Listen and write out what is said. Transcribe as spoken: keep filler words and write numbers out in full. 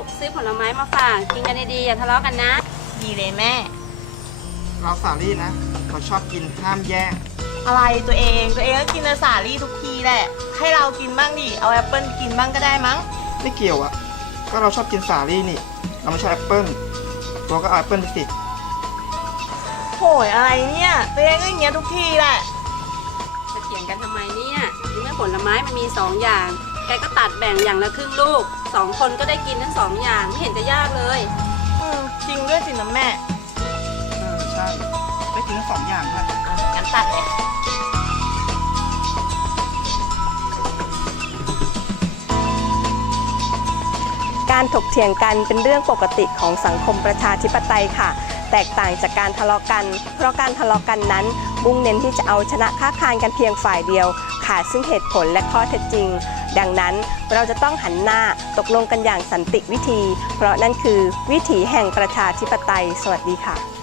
ซื้อผลไม้มาฝากกินกันดีๆอย่าทะเลาะกันนะดีเลยแม่เราสาลี่นะเขาชอบกินห้ามแย่งอะไรตัวเองตัวเองก็กินแต่สาลี่ทุกทีแหละให้เรากินบ้างดิเอาแอปเปิ้ลกินบ้างก็ได้มั้งไม่เกี่ยวอะก็เราชอบกินสาลี่นี่เราไม่ชอบแอปเปิ้ลตัวก็เอาแอปเปิ้ลไปสิโหยอะไรเนี่ยตัวเองก็อย่างเงี้ยทุกทีแหละจะเถียงกันทำไมเนี่ยเมื่อผลไม้มันมีสองอย่างแกก็ตัดแบ่งอย่างละครึ่งลูกสองคนก็ได้กินทั้งสองอย่างไม่เห็นจะยากเลยอืมจริงด้วยสินะแม่เออใช่ได้กินทั้งสองอย่างด้วยงั้นตัดเลยการถกเถียงกันเป็นเรื่องปกติของสังคมประชาธิปไตยค่ะแตกต่างจากการทะเลาะกันเพราะการทะเลาะกันนั้นมุ่งเน้นที่จะเอาชนะค้าคานกันเพียงฝ่ายเดียวขาดซึ่งเหตุผลและข้อเท็จจริงดังนั้นเราจะต้องหันหน้าตกลงกันอย่างสันติวิธีเพราะนั่นคือวิถีแห่งประชาธิปไตยสวัสดีค่ะ